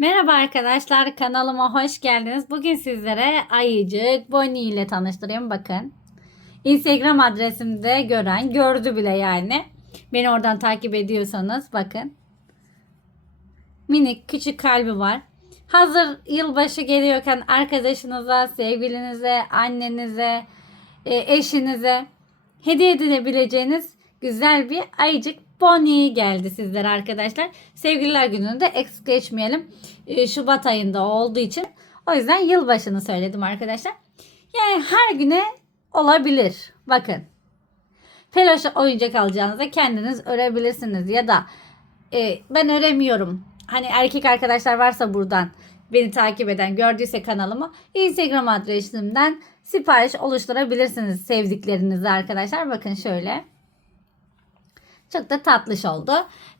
Merhaba arkadaşlar kanalıma hoş geldiniz. Bugün sizlere ayıcık Bonnie ile tanıştırayım bakın. Instagram adresimde gören gördü bile yani. Beni oradan takip ediyorsanız bakın. Minik küçük kalbi var. Hazır yılbaşı geliyorken arkadaşınıza, sevgilinize, annenize, e, eşinize hediye edilebileceğiniz güzel bir ayıcık Bonnie geldi sizlere arkadaşlar. Sevgililer gününde eksik geçmeyelim. E, Şubat ayında olduğu için o yüzden yılbaşını söyledim arkadaşlar. Yani her güne olabilir. Bakın. Peluş oyuncak alacağınıza kendiniz örebilirsiniz ya da e, ben öremiyorum. Hani erkek arkadaşlar varsa buradan beni takip eden gördüyse kanalımı Instagram adresimden sipariş oluşturabilirsiniz sevdiklerinizi arkadaşlar. Bakın şöyle. Çok da tatlış oldu.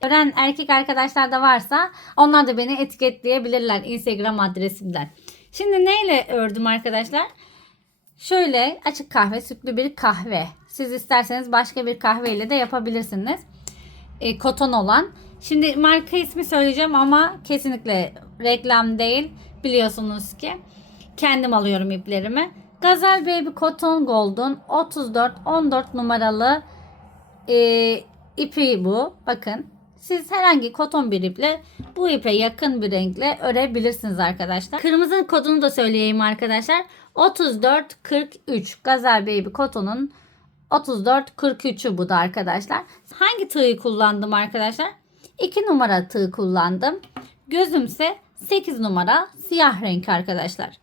Gören erkek arkadaşlar da varsa onlar da beni etiketleyebilirler Instagram adresimden. Şimdi neyle ördüm arkadaşlar? Şöyle açık kahve, sütlü bir kahve. Siz isterseniz başka bir kahveyle de yapabilirsiniz. E, koton olan. Şimdi marka ismi söyleyeceğim ama kesinlikle reklam değil. Biliyorsunuz ki. Kendim alıyorum iplerimi. Gazel Baby Cotton Golden 34 14 numaralı e, ipi bu. Bakın. Siz herhangi koton bir iple bu ipe yakın bir renkle örebilirsiniz arkadaşlar. Kırmızı kodunu da söyleyeyim arkadaşlar. 3443 Gazel Baby Koton'un 3443'ü bu da arkadaşlar. Hangi tığı kullandım arkadaşlar? 2 numara tığ kullandım. Gözümse 8 numara siyah renk arkadaşlar.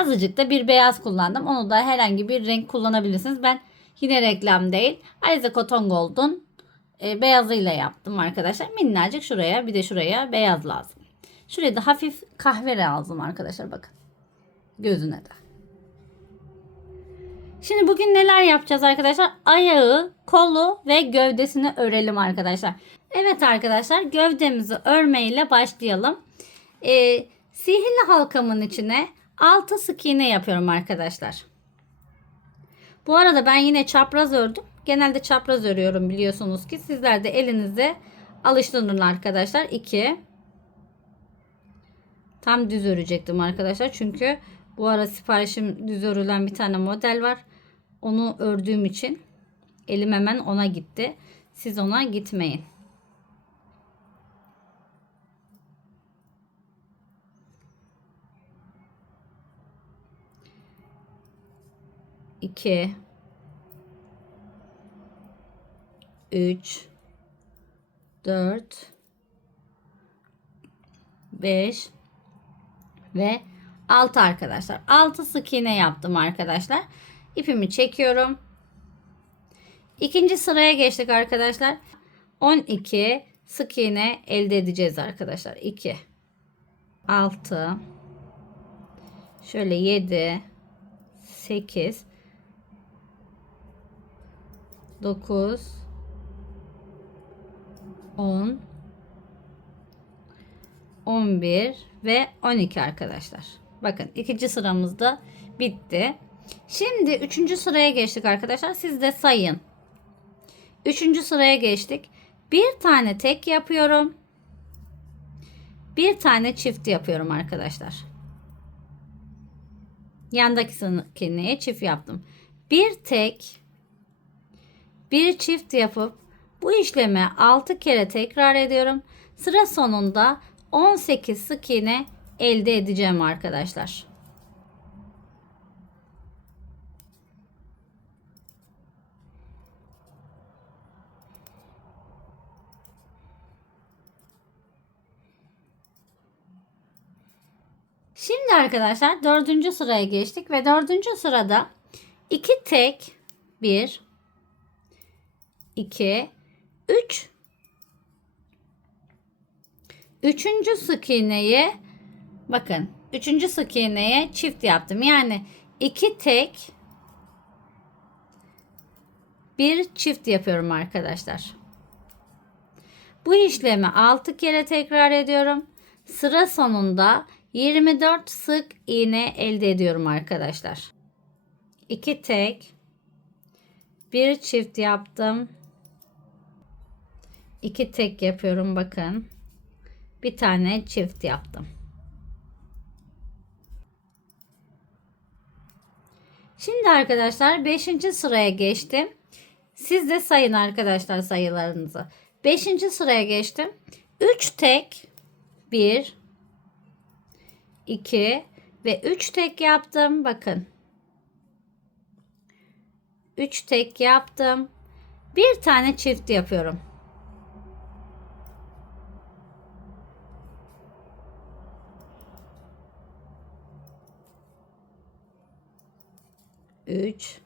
Azıcık da bir beyaz kullandım. Onu da herhangi bir renk kullanabilirsiniz. Ben yine reklam değil. Alize Cotton Gold'un e, beyazıyla yaptım arkadaşlar. Minnacık şuraya bir de şuraya beyaz lazım. Şuraya da hafif kahve lazım arkadaşlar bakın. Gözüne de. Şimdi bugün neler yapacağız arkadaşlar? Ayağı, kolu ve gövdesini örelim arkadaşlar. Evet arkadaşlar gövdemizi örmeyle başlayalım. Ee, sihirli halkamın içine 6 sık iğne yapıyorum arkadaşlar. Bu arada ben yine çapraz ördüm. Genelde çapraz örüyorum biliyorsunuz ki. Sizler de elinize alıştırın arkadaşlar. 2 Tam düz örecektim arkadaşlar. Çünkü bu ara siparişim düz örülen bir tane model var. Onu ördüğüm için elim hemen ona gitti. Siz ona gitmeyin. İki. Üç. Dört. Beş. Ve 6 arkadaşlar. 6 sık iğne yaptım arkadaşlar. İpimi çekiyorum. İkinci sıraya geçtik arkadaşlar. 12 sık iğne elde edeceğiz arkadaşlar. 2 6 şöyle 7 8 9 10 11 ve 12 arkadaşlar. Bakın ikinci sıramızda bitti. Şimdi üçüncü sıraya geçtik arkadaşlar. Siz de sayın. Üçüncü sıraya geçtik. Bir tane tek yapıyorum. Bir tane çift yapıyorum arkadaşlar. Yandaki sınıfkineyi çift yaptım. Bir tek bir çift yapıp bu işlemi 6 kere tekrar ediyorum. Sıra sonunda 18 sık iğne elde edeceğim arkadaşlar. Şimdi arkadaşlar dördüncü sıraya geçtik ve dördüncü sırada iki tek bir, iki, üç Üçüncü sık iğneyi bakın üçüncü sık iğneye çift yaptım. Yani iki tek bir çift yapıyorum arkadaşlar. Bu işlemi 6 kere tekrar ediyorum. Sıra sonunda 24 sık iğne elde ediyorum arkadaşlar. 2 tek bir çift yaptım. 2 tek yapıyorum bakın. Bir tane çift yaptım. Şimdi arkadaşlar 5. sıraya geçtim. Siz de sayın arkadaşlar sayılarınızı. 5. sıraya geçtim. 3 tek 1 2 ve 3 tek yaptım. Bakın. 3 tek yaptım. Bir tane çift yapıyorum. Üç.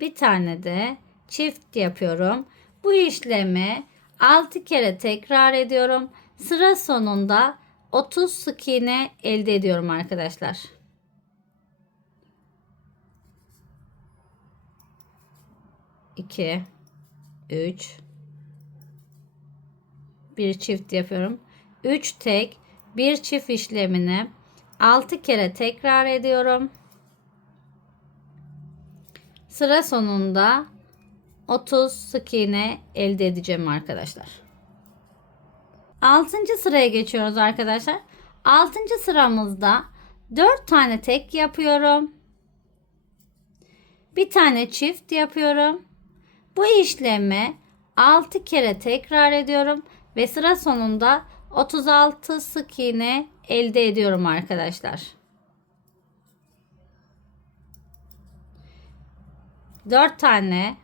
Bir tane de çift yapıyorum. Bu işlemi 6 kere tekrar ediyorum. Sıra sonunda 30 sık iğne elde ediyorum arkadaşlar. İki, üç, bir çift yapıyorum. Üç tek, bir çift işlemini 6 kere tekrar ediyorum. Sıra sonunda 30 sık iğne elde edeceğim arkadaşlar. 6. sıraya geçiyoruz arkadaşlar. 6. sıramızda 4 tane tek yapıyorum. Bir tane çift yapıyorum. Bu işlemi 6 kere tekrar ediyorum ve sıra sonunda 36 sık iğne elde ediyorum arkadaşlar. 4 tane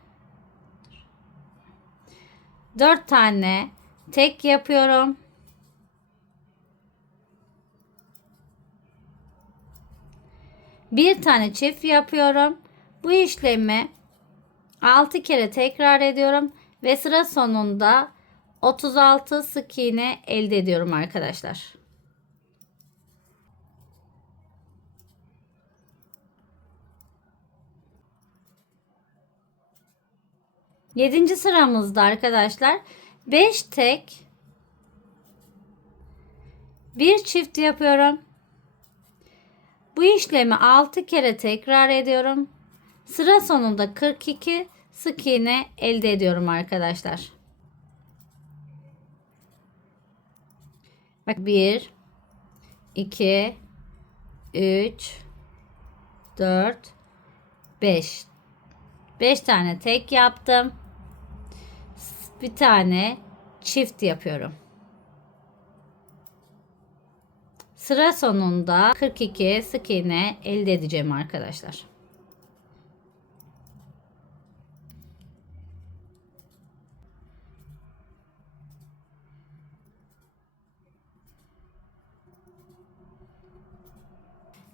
4 tane tek yapıyorum. Bir tane çift yapıyorum. Bu işlemi 6 kere tekrar ediyorum ve sıra sonunda 36 sık iğne elde ediyorum arkadaşlar. Yedinci sıramızda arkadaşlar 5 tek bir çift yapıyorum. Bu işlemi 6 kere tekrar ediyorum. Sıra sonunda 42 sık iğne elde ediyorum arkadaşlar. Bak 1 2 3 4 5 5 tane tek yaptım. Bir tane çift yapıyorum. Sıra sonunda 42 sık iğne elde edeceğim arkadaşlar.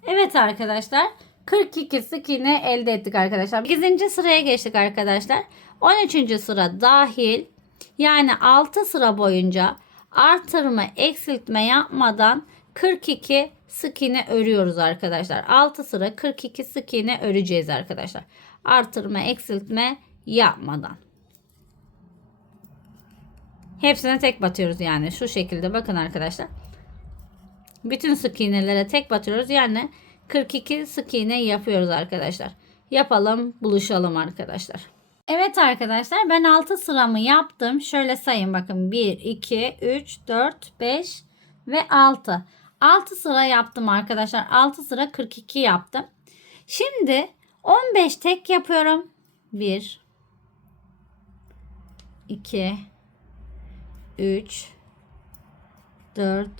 Evet arkadaşlar 42 sık iğne elde ettik arkadaşlar. 8. sıraya geçtik arkadaşlar. 13. sıra dahil yani 6 sıra boyunca artırma eksiltme yapmadan 42 sık iğne örüyoruz arkadaşlar. 6 sıra 42 sık iğne öreceğiz arkadaşlar. Artırma eksiltme yapmadan. Hepsine tek batıyoruz yani şu şekilde bakın arkadaşlar. Bütün sık iğnelere tek batıyoruz yani 42 sık iğne yapıyoruz arkadaşlar. Yapalım buluşalım arkadaşlar. Evet arkadaşlar ben 6 sıramı yaptım. Şöyle sayın bakın 1, 2, 3, 4, 5 ve 6. 6 sıra yaptım arkadaşlar. 6 sıra 42 yaptım. Şimdi 15 tek yapıyorum. 1 2 3 4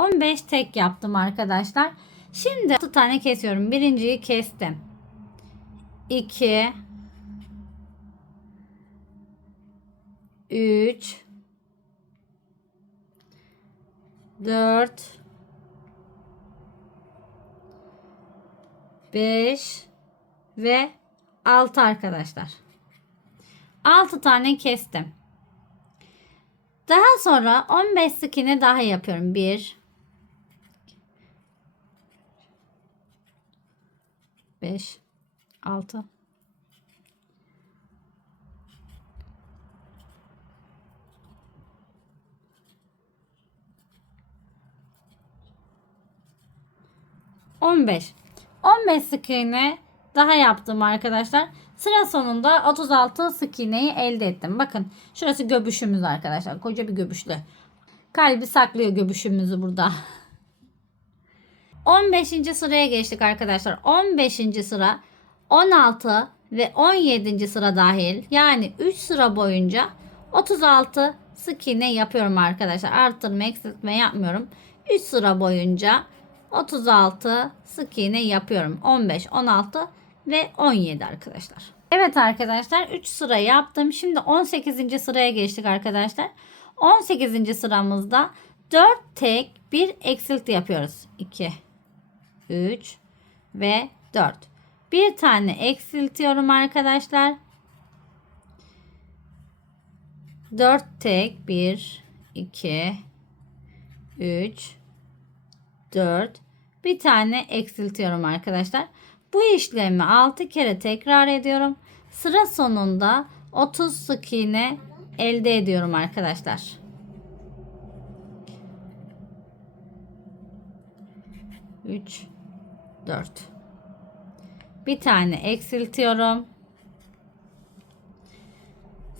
15 tek yaptım arkadaşlar. Şimdi 6 tane kesiyorum. Birinciyi kestim. 2 3 4 5 ve 6 arkadaşlar. 6 tane kestim. Daha sonra 15 sık iğne daha yapıyorum. 1 5 6 15 15 sık iğne daha yaptım arkadaşlar. Sıra sonunda 36 sık iğneyi elde ettim. Bakın şurası göbüşümüz arkadaşlar. Koca bir göbüşlü. Kalbi saklıyor göbüşümüzü burada. 15. sıraya geçtik arkadaşlar. 15. sıra 16 ve 17. sıra dahil yani 3 sıra boyunca 36 sık iğne yapıyorum arkadaşlar. Arttırma eksiltme yapmıyorum. 3 sıra boyunca 36 sık iğne yapıyorum. 15, 16 ve 17 arkadaşlar. Evet arkadaşlar 3 sıra yaptım. Şimdi 18. sıraya geçtik arkadaşlar. 18. sıramızda 4 tek 1 eksilti yapıyoruz. 2 3 ve 4. Bir tane eksiltiyorum arkadaşlar. 4 tek 1 2 3 4 bir tane eksiltiyorum arkadaşlar. Bu işlemi 6 kere tekrar ediyorum. Sıra sonunda 30 sık iğne elde ediyorum arkadaşlar. Üç, dört. Bir tane eksiltiyorum.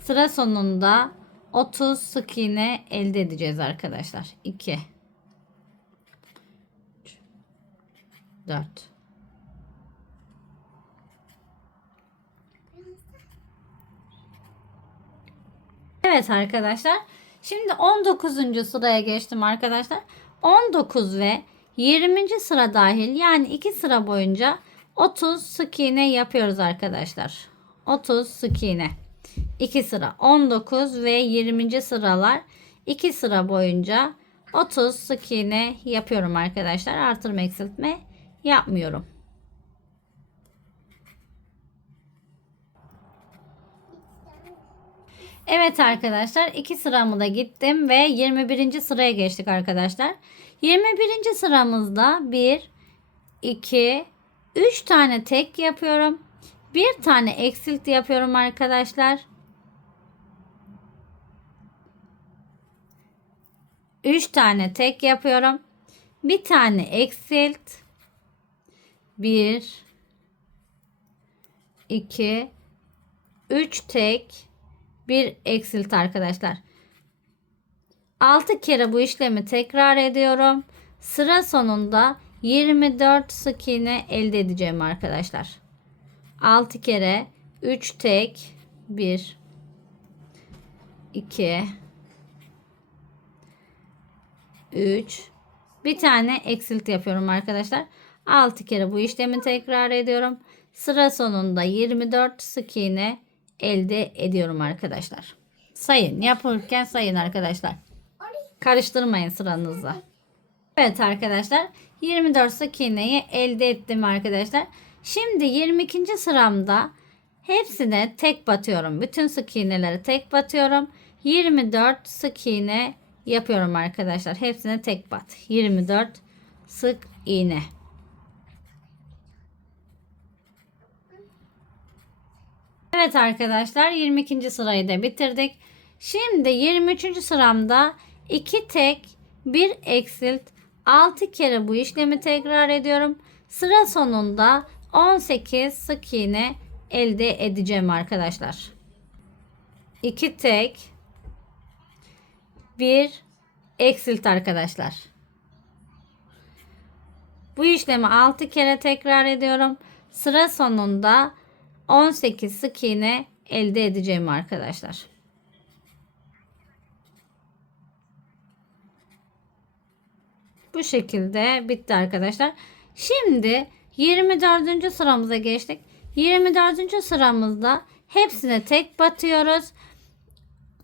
Sıra sonunda 30 sık iğne elde edeceğiz arkadaşlar. 2 4 Evet arkadaşlar. Şimdi 19. sıraya geçtim arkadaşlar. 19 ve 20. sıra dahil yani 2 sıra boyunca 30 sık iğne yapıyoruz arkadaşlar. 30 sık iğne. 2 sıra 19 ve 20. sıralar 2 sıra boyunca 30 sık iğne yapıyorum arkadaşlar. Artırma eksiltme yapmıyorum. Evet arkadaşlar iki sıramı da gittim ve 21. sıraya geçtik arkadaşlar. 21. sıramızda 1 2 3 tane tek yapıyorum. Bir tane eksilt yapıyorum arkadaşlar. 3 tane tek yapıyorum. Bir tane eksilt. 1 2 3 tek bir eksilt arkadaşlar. 6 kere bu işlemi tekrar ediyorum. Sıra sonunda 24 sık iğne elde edeceğim arkadaşlar. 6 kere 3 tek 1 2 3 bir tane eksilt yapıyorum arkadaşlar. 6 kere bu işlemi tekrar ediyorum. Sıra sonunda 24 sık iğne elde ediyorum arkadaşlar. Sayın yapırken sayın arkadaşlar. Karıştırmayın sıranızla. Evet arkadaşlar 24 sık iğneyi elde ettim arkadaşlar. Şimdi 22. sıramda hepsine tek batıyorum. Bütün sık iğneleri tek batıyorum. 24 sık iğne yapıyorum arkadaşlar. Hepsine tek bat. 24 sık iğne. Evet arkadaşlar 22. sırayı da bitirdik. Şimdi 23. sıramda 2 tek 1 eksilt 6 kere bu işlemi tekrar ediyorum. Sıra sonunda 18 sık iğne elde edeceğim arkadaşlar. 2 tek 1 eksilt arkadaşlar. Bu işlemi 6 kere tekrar ediyorum. Sıra sonunda 18 sık iğne elde edeceğim arkadaşlar. Bu şekilde bitti arkadaşlar. Şimdi 24. sıramıza geçtik. 24. sıramızda hepsine tek batıyoruz.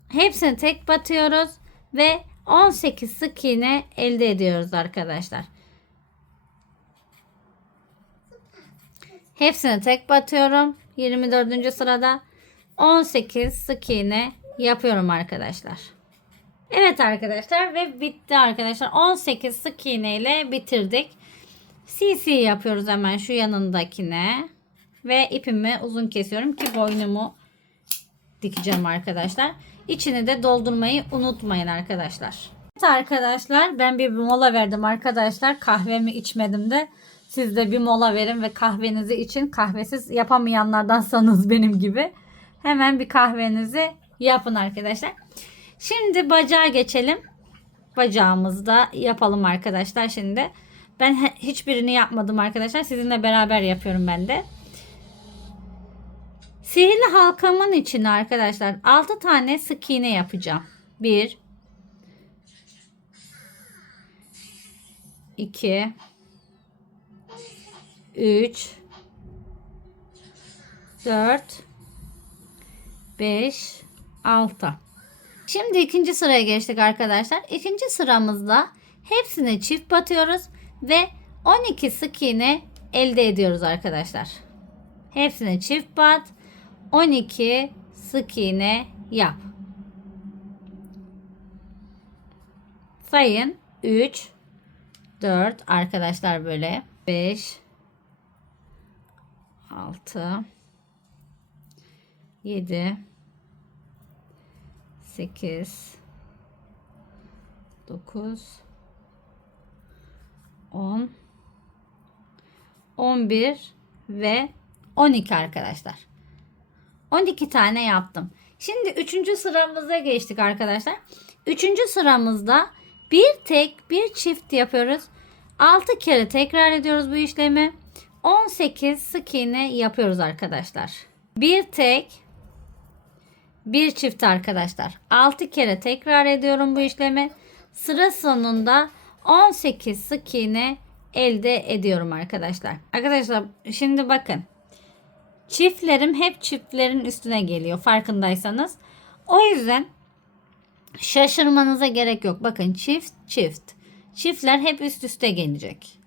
Hepsine tek batıyoruz ve 18 sık iğne elde ediyoruz arkadaşlar. Hepsine tek batıyorum. 24. sırada 18 sık iğne yapıyorum arkadaşlar. Evet arkadaşlar ve bitti arkadaşlar. 18 sık iğne ile bitirdik. CC yapıyoruz hemen şu yanındakine. Ve ipimi uzun kesiyorum ki boynumu dikeceğim arkadaşlar. İçini de doldurmayı unutmayın arkadaşlar. Evet arkadaşlar ben bir mola verdim arkadaşlar. Kahvemi içmedim de. Siz de bir mola verin ve kahvenizi için kahvesiz yapamayanlardansanız benim gibi hemen bir kahvenizi yapın arkadaşlar. Şimdi bacağa geçelim. Bacağımızı da yapalım arkadaşlar şimdi. Ben hiçbirini yapmadım arkadaşlar. Sizinle beraber yapıyorum ben de. Sihirli halkamın içine arkadaşlar 6 tane sık iğne yapacağım. 1 2 3 4 5 6 Şimdi ikinci sıraya geçtik arkadaşlar. İkinci sıramızda hepsine çift batıyoruz ve 12 sık iğne elde ediyoruz arkadaşlar. Hepsine çift bat. 12 sık iğne yap. Sayın 3 4 arkadaşlar böyle 5 6 7 8 9 10 11 ve 12 arkadaşlar. 12 tane yaptım. Şimdi 3. sıramıza geçtik arkadaşlar. 3. sıramızda bir tek bir çift yapıyoruz. 6 kere tekrar ediyoruz bu işlemi. 18 sık iğne yapıyoruz arkadaşlar. Bir tek bir çift arkadaşlar. 6 kere tekrar ediyorum bu işlemi. Sıra sonunda 18 sık iğne elde ediyorum arkadaşlar. Arkadaşlar şimdi bakın. Çiftlerim hep çiftlerin üstüne geliyor farkındaysanız. O yüzden şaşırmanıza gerek yok. Bakın çift çift. Çiftler hep üst üste gelecek.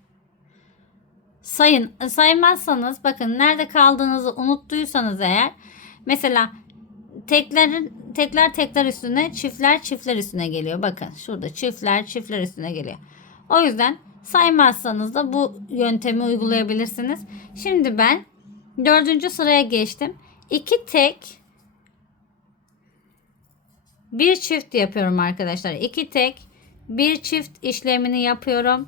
Sayın saymazsanız bakın nerede kaldığınızı unuttuysanız eğer mesela teklerin tekler tekler üstüne çiftler çiftler üstüne geliyor. Bakın şurada çiftler çiftler üstüne geliyor. O yüzden saymazsanız da bu yöntemi uygulayabilirsiniz. Şimdi ben dördüncü sıraya geçtim. İki tek bir çift yapıyorum arkadaşlar. İki tek bir çift işlemini yapıyorum.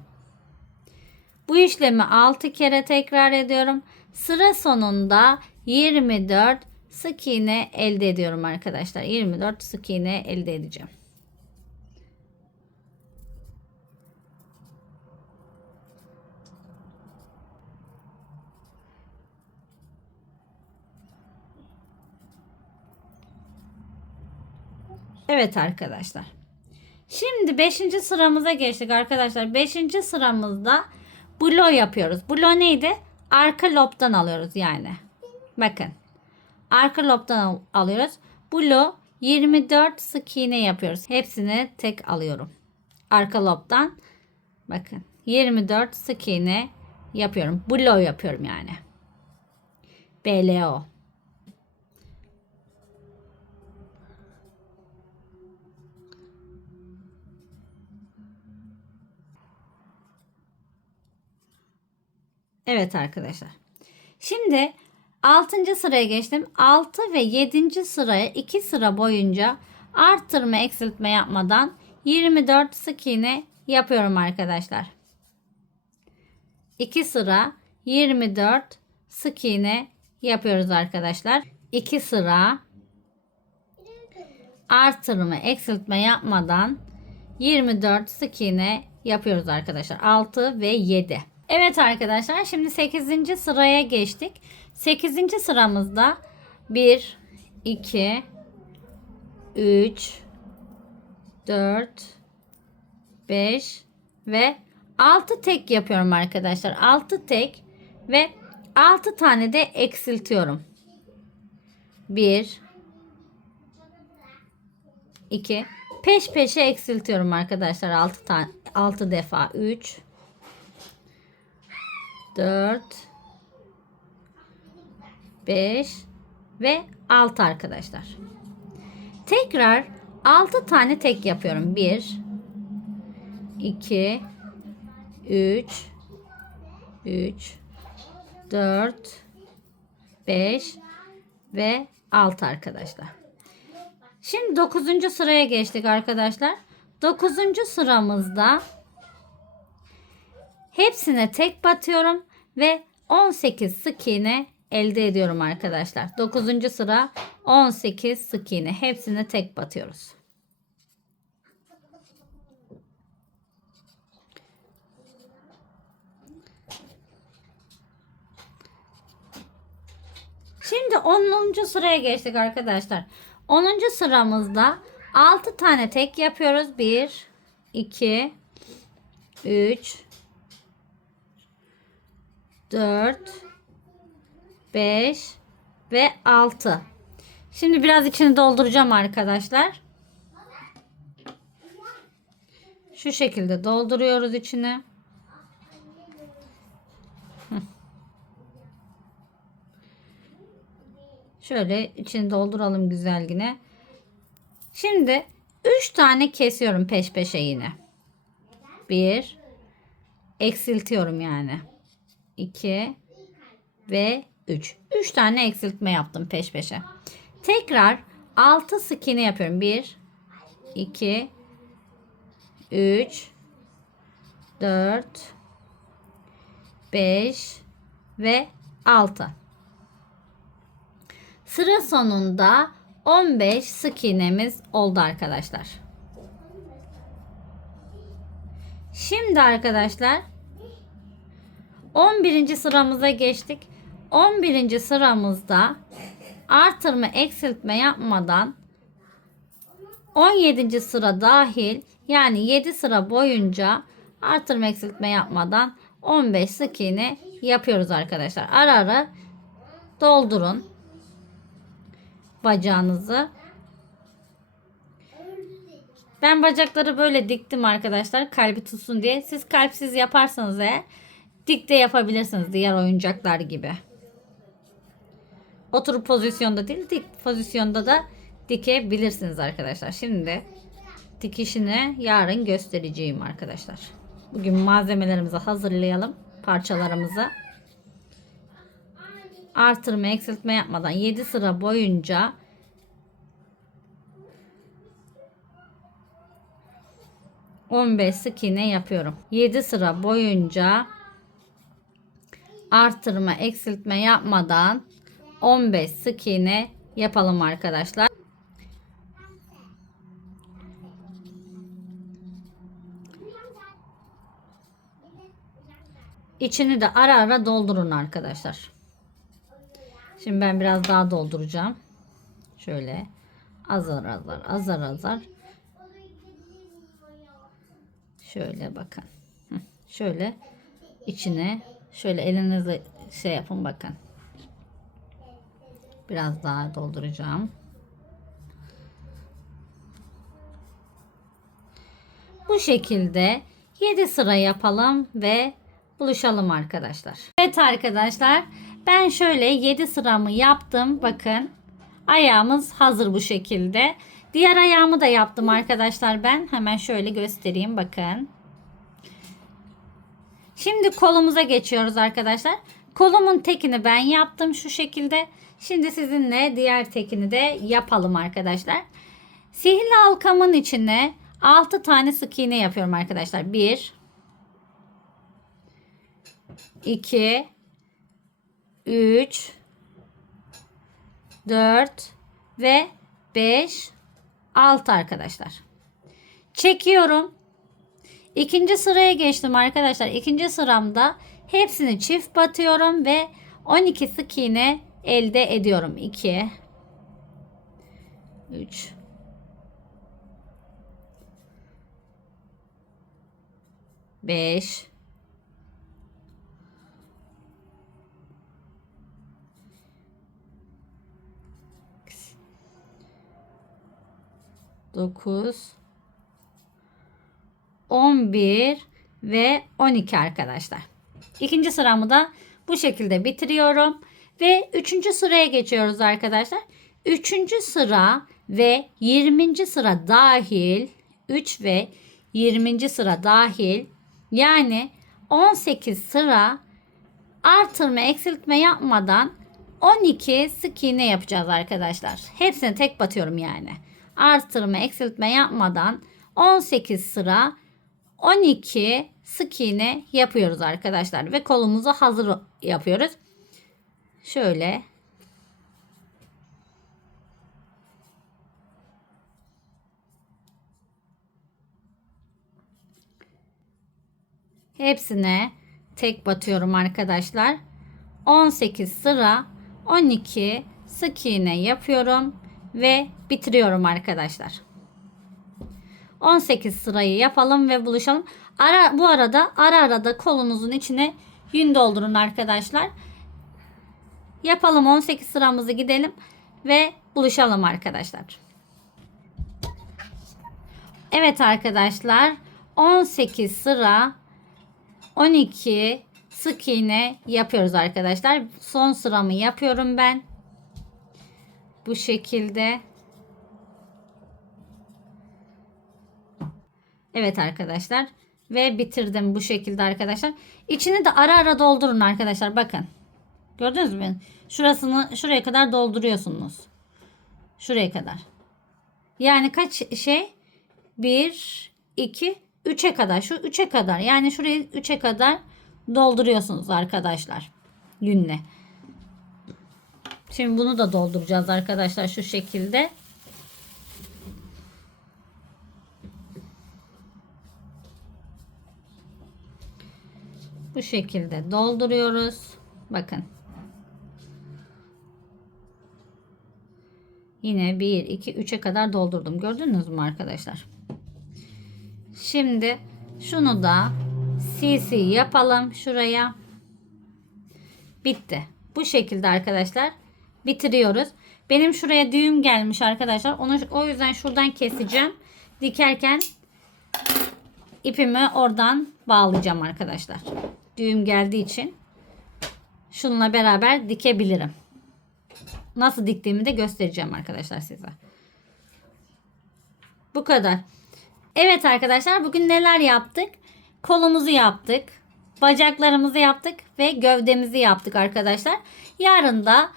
Bu işlemi 6 kere tekrar ediyorum. Sıra sonunda 24 sık iğne elde ediyorum arkadaşlar. 24 sık iğne elde edeceğim. Evet arkadaşlar. Şimdi 5. sıramıza geçtik arkadaşlar. 5. sıramızda blow yapıyoruz. Blow neydi? Arka lobdan alıyoruz yani. Bakın. Arka lobdan al- alıyoruz. Blow 24 sık iğne yapıyoruz. Hepsini tek alıyorum. Arka lobdan bakın 24 sık iğne yapıyorum. Blow yapıyorum yani. BLO. Evet arkadaşlar. Şimdi 6. sıraya geçtim. 6 ve 7. sıraya 2 sıra boyunca arttırma eksiltme yapmadan 24 sık iğne yapıyorum arkadaşlar. 2 sıra 24 sık iğne yapıyoruz arkadaşlar. 2 sıra artırma eksiltme yapmadan 24 sık iğne yapıyoruz arkadaşlar. 6 ve 7. Evet arkadaşlar şimdi 8. sıraya geçtik. 8. sıramızda 1 2 3 4 5 ve 6 tek yapıyorum arkadaşlar. 6 tek ve 6 tane de eksiltiyorum. 1 2 peş peşe eksiltiyorum arkadaşlar 6 tane 6 defa 3 4 5 ve 6 arkadaşlar. Tekrar 6 tane tek yapıyorum. 1 2 3 3 4 5 ve 6 arkadaşlar. Şimdi 9. sıraya geçtik arkadaşlar. 9. sıramızda Hepsine tek batıyorum ve 18 sık iğne elde ediyorum arkadaşlar. 9. sıra 18 sık iğne. Hepsine tek batıyoruz. Şimdi 10. sıraya geçtik arkadaşlar. 10. sıramızda 6 tane tek yapıyoruz. 1 2 3 4 5 ve 6. Şimdi biraz içini dolduracağım arkadaşlar. Şu şekilde dolduruyoruz içine. Hı. Şöyle içini dolduralım güzel yine. Şimdi 3 tane kesiyorum peş peşe yine. 1 eksiltiyorum yani. 2 ve 3. 3 tane eksiltme yaptım peş peşe. Tekrar 6 sık iğne yapıyorum. 1 2 3 4 5 ve 6. Sıra sonunda 15 sık iğnemiz oldu arkadaşlar. Şimdi arkadaşlar 11. sıramıza geçtik. 11. sıramızda artırma eksiltme yapmadan 17. sıra dahil yani 7 sıra boyunca artırma eksiltme yapmadan 15 sık iğne yapıyoruz arkadaşlar. Ara ara doldurun bacağınızı. Ben bacakları böyle diktim arkadaşlar kalbi tutsun diye. Siz kalpsiz yaparsanız eğer dik de yapabilirsiniz diğer oyuncaklar gibi. Oturup pozisyonda değil dik pozisyonda da dikebilirsiniz arkadaşlar. Şimdi dikişini yarın göstereceğim arkadaşlar. Bugün malzemelerimizi hazırlayalım. Parçalarımızı. Artırma eksiltme yapmadan 7 sıra boyunca ...15 sık iğne yapıyorum. 7 sıra boyunca... ...artırma eksiltme yapmadan... ...15 sık iğne yapalım arkadaşlar. İçini de ara ara doldurun arkadaşlar. Şimdi ben biraz daha dolduracağım. Şöyle azar azar azar azar. Şöyle bakın. Şöyle içine şöyle elinizle şey yapın bakın. Biraz daha dolduracağım. Bu şekilde 7 sıra yapalım ve buluşalım arkadaşlar. Evet arkadaşlar ben şöyle 7 sıramı yaptım. Bakın ayağımız hazır bu şekilde. Diğer ayağımı da yaptım arkadaşlar ben. Hemen şöyle göstereyim bakın. Şimdi kolumuza geçiyoruz arkadaşlar. Kolumun tekini ben yaptım şu şekilde. Şimdi sizinle diğer tekini de yapalım arkadaşlar. Sihirli halkamın içine 6 tane sık iğne yapıyorum arkadaşlar. 1 2 3 4 ve 5 6 arkadaşlar. Çekiyorum. İkinci sıraya geçtim arkadaşlar. İkinci sıramda hepsini çift batıyorum ve 12 sık iğne elde ediyorum. 2 3 5 9 11 ve 12 arkadaşlar. İkinci sıramı da bu şekilde bitiriyorum. Ve üçüncü sıraya geçiyoruz arkadaşlar. Üçüncü sıra ve 20. sıra dahil 3 ve 20. sıra dahil yani 18 sıra artırma eksiltme yapmadan 12 sık iğne yapacağız arkadaşlar. Hepsini tek batıyorum yani. Artırma eksiltme yapmadan 18 sıra 12 sık iğne yapıyoruz arkadaşlar ve kolumuzu hazır yapıyoruz. Şöyle Hepsine tek batıyorum arkadaşlar. 18 sıra 12 sık iğne yapıyorum ve bitiriyorum arkadaşlar. 18 sırayı yapalım ve buluşalım. Ara, bu arada ara ara da kolunuzun içine yün doldurun arkadaşlar. Yapalım 18 sıramızı gidelim ve buluşalım arkadaşlar. Evet arkadaşlar 18 sıra 12 sık iğne yapıyoruz arkadaşlar. Son sıramı yapıyorum ben. Bu şekilde. Evet arkadaşlar. Ve bitirdim bu şekilde arkadaşlar. İçini de ara ara doldurun arkadaşlar. Bakın. Gördünüz mü? Şurasını şuraya kadar dolduruyorsunuz. Şuraya kadar. Yani kaç şey? 1, 2, 3'e kadar. Şu 3'e kadar. Yani şurayı 3'e kadar dolduruyorsunuz arkadaşlar. Yünle. Şimdi bunu da dolduracağız arkadaşlar şu şekilde. Bu şekilde dolduruyoruz. Bakın. Yine 1, 2, 3'e kadar doldurdum. Gördünüz mü arkadaşlar? Şimdi şunu da CC yapalım şuraya. Bitti. Bu şekilde arkadaşlar bitiriyoruz. Benim şuraya düğüm gelmiş arkadaşlar. Onu o yüzden şuradan keseceğim. Dikerken ipimi oradan bağlayacağım arkadaşlar. Düğüm geldiği için şununla beraber dikebilirim. Nasıl diktiğimi de göstereceğim arkadaşlar size. Bu kadar. Evet arkadaşlar bugün neler yaptık? Kolumuzu yaptık. Bacaklarımızı yaptık ve gövdemizi yaptık arkadaşlar. Yarın da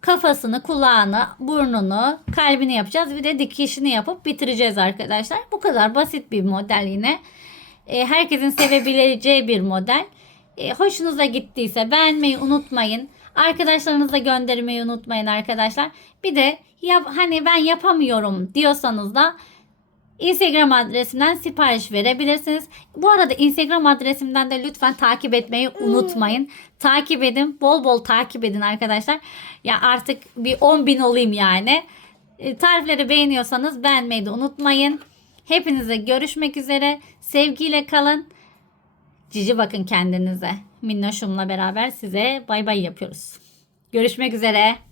kafasını, kulağını, burnunu, kalbini yapacağız. Bir de dikişini yapıp bitireceğiz arkadaşlar. Bu kadar basit bir model yine. E, herkesin sevebileceği bir model. E, hoşunuza gittiyse beğenmeyi unutmayın. Arkadaşlarınıza göndermeyi unutmayın arkadaşlar. Bir de yap, hani ben yapamıyorum diyorsanız da Instagram adresimden sipariş verebilirsiniz. Bu arada Instagram adresimden de lütfen takip etmeyi unutmayın. Takip edin. Bol bol takip edin arkadaşlar. Ya artık bir 10 bin olayım yani. E, Tarifleri beğeniyorsanız beğenmeyi de unutmayın. Hepinize görüşmek üzere. Sevgiyle kalın. Cici bakın kendinize. Minnoşumla beraber size bay bay yapıyoruz. Görüşmek üzere.